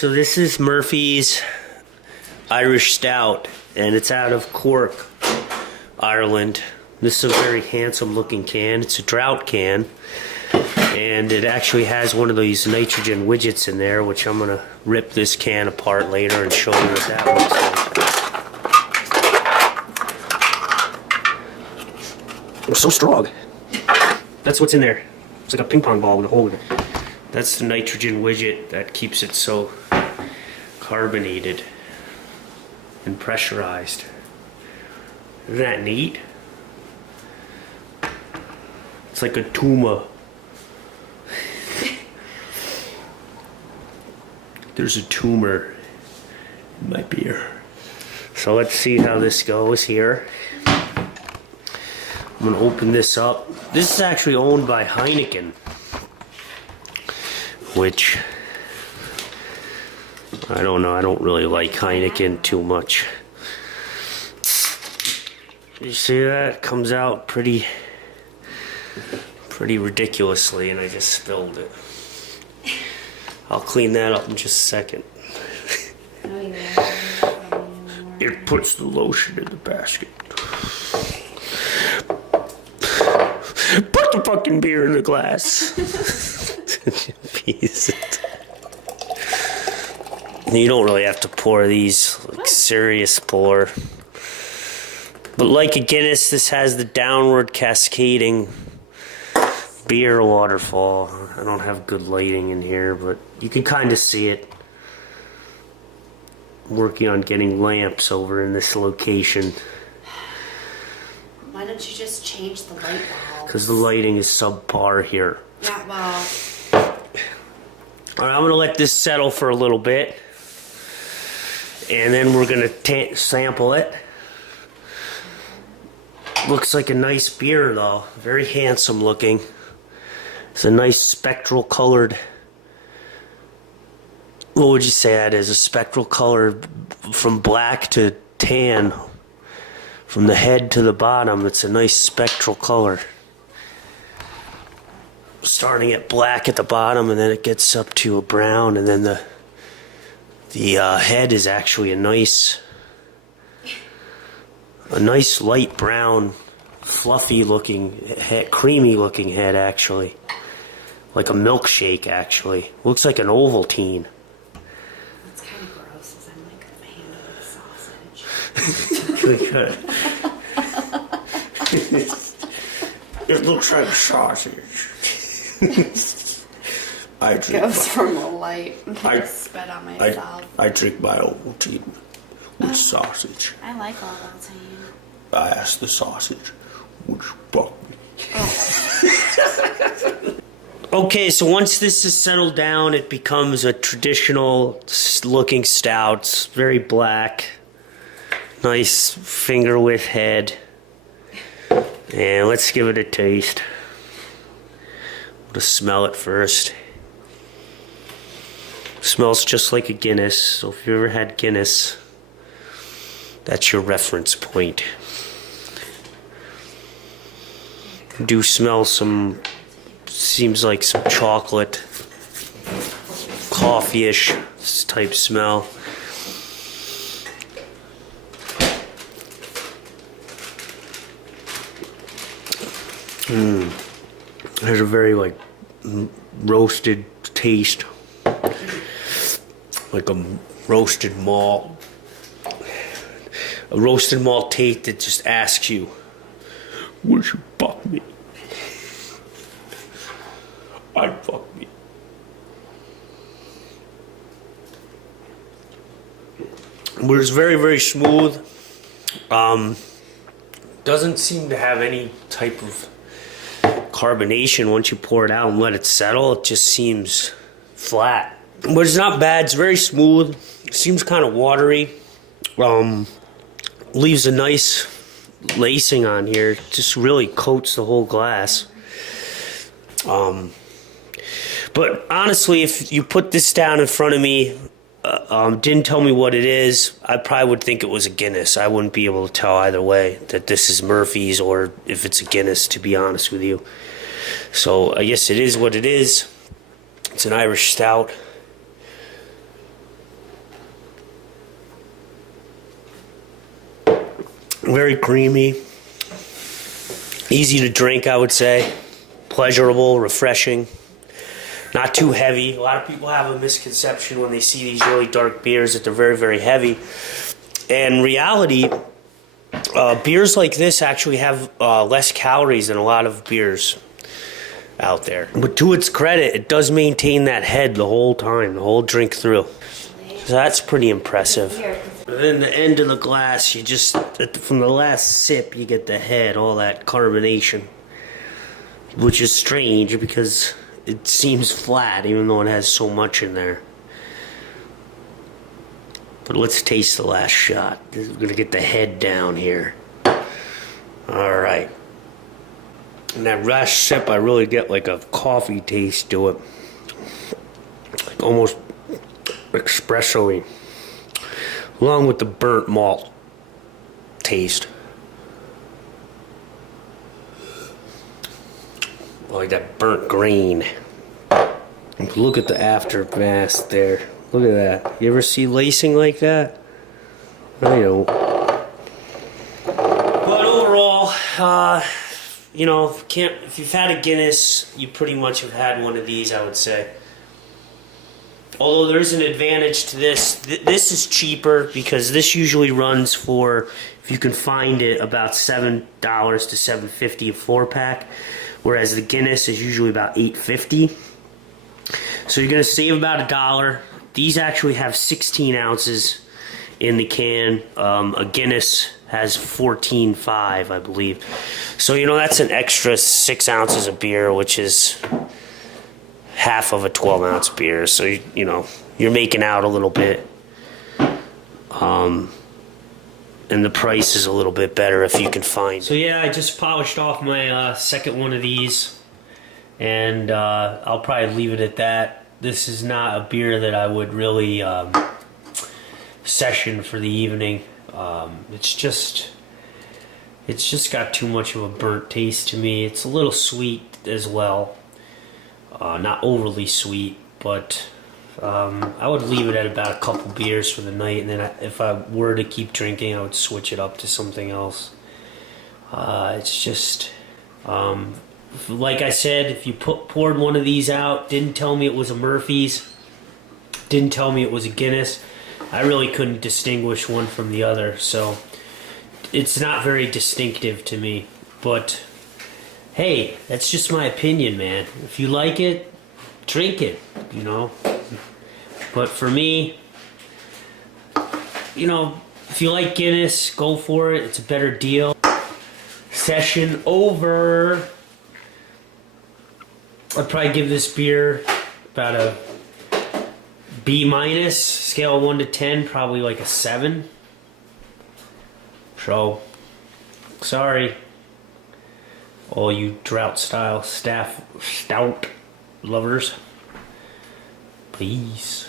so this is Murphy's Irish Stout, and it's out of Cork, Ireland. This is a very handsome looking can. It's a Draught can, and it actually has one of these nitrogen widgets in there, which I'm going to rip this can apart later and show you what that looks like. It's so strong. That's what's in there. It's like a ping pong ball with a hole in it. That's the nitrogen widget that keeps it so carbonated and pressurized. Isn't that neat? It's like a tuma. There's a tumor in my beer. So let's see how this goes here. I'm gonna open this up. This is actually owned by Heineken, which I don't know. I don't really like Heineken too much. You see that? It comes out pretty ridiculously, and I just spilled it. I'll clean that up in just a second. It puts the lotion in the basket. Put the fucking beer in the glass. Piece it. You don't really have to pour these, like serious pour. But like a Guinness, this has the downward cascading beer waterfall. I don't have good lighting in here, but you can kind of see it. I'm working on getting lamps over in this location. Why don't you just change the light bulb? Because the lighting is subpar here. Yeah, well. Alright, I'm going to let this settle for a little bit. And then we're going to sample it. Looks like a nice beer though. Very handsome looking. It's a nice spectral colored. What would you say that is? A spectral color from black to tan. From the head to the bottom, it's a nice spectral color. Starting at black at the bottom, and then it gets up to a brown, and then the head is actually a nice light brown, fluffy looking head, creamy looking head actually, like a milkshake actually. Looks like an Ovaltine. That's kind of gross, as I'm like a hand of the sausage. It looks like sausage. I drink. Goes from a light. I spit on myself. I drink my Ovaltine with sausage. I like Ovaltine. I asked the sausage, would you fuck me? Oh. Okay, so once this is settled down, it becomes a traditional looking stout. It's very black. Nice finger width head. And let's give it a taste. I'm gonna smell it first. Smells just like a Guinness, so if you've ever had Guinness, that's your reference point. Do smell some, seems like some chocolate, coffee-ish type smell. There's a very like roasted taste, like a roasted malt. A roasted malt taste that just asks you, would you fuck me? I'd fuck me. But it's very, very smooth. Doesn't seem to have any type of carbonation once you pour it out and let it settle. It just seems flat. But it's not bad. It's very smooth. Seems kind of watery. Leaves a nice lacing on here. Just really coats the whole glass. But honestly, if you put this down in front of me, didn't tell me what it is, I probably would think it was a Guinness. I wouldn't be able to tell either way that this is Murphy's or if it's a Guinness, to be honest with you. So I guess it is what it is. It's an Irish Stout. Very creamy. Easy to drink, I would say. Pleasurable, refreshing. Not too heavy. A lot of people have a misconception when they see these really dark beers that they're very, very heavy. And in reality, beers like this actually have less calories than a lot of beers out there. But to its credit, it does maintain that head the whole time, the whole drink through. So that's pretty impressive. And then the end of the glass, you just, from the last sip, you get the head, all that carbonation. Which is strange because it seems flat even though it has so much in there. But let's taste the last shot. We're going to get the head down here. Alright. And that last sip, I really get like a coffee taste to it. Like almost espresso-y. Along with the burnt malt taste. Like that burnt grain. Look at the aftermath there. Look at that. You ever see lacing like that? I don't. But overall, you know, if you've had a Guinness, you pretty much have had one of these, I would say. Although there is an advantage to this. This is cheaper because this usually runs for, if you can find it, about $7 to $7.50 a 4-pack. Whereas the Guinness is usually about $8.50. So you're going to save about $1. These actually have 16 ounces in the can. A Guinness has 14.5, I believe. So, you know, that's an extra 6 ounces of beer, which is half of a 12-ounce beer. So, you know, you're making out a little bit. And the price is a little bit better if you can find it. So yeah, I just polished off my second one of these. And I'll probably leave it at that. This is not a beer that I would really session for the evening. It's just got too much of a burnt taste to me. It's a little sweet as well. Not overly sweet, but I would leave it at about a couple beers for the night, and then if I were to keep drinking, I would switch it up to something else. It's just, like I said, if you poured one of these out, didn't tell me it was a Murphy's, didn't tell me it was a Guinness, I really couldn't distinguish one from the other, so it's not very distinctive to me. But hey, that's just my opinion, man. If you like it, drink it, you know. But for me, you know, if you like Guinness, go for it. It's a better deal. Session over. I'd probably give this beer about a B-, scale of 1 to 10, probably like a 7. So, sorry, all you Draught style Stout lovers. Please.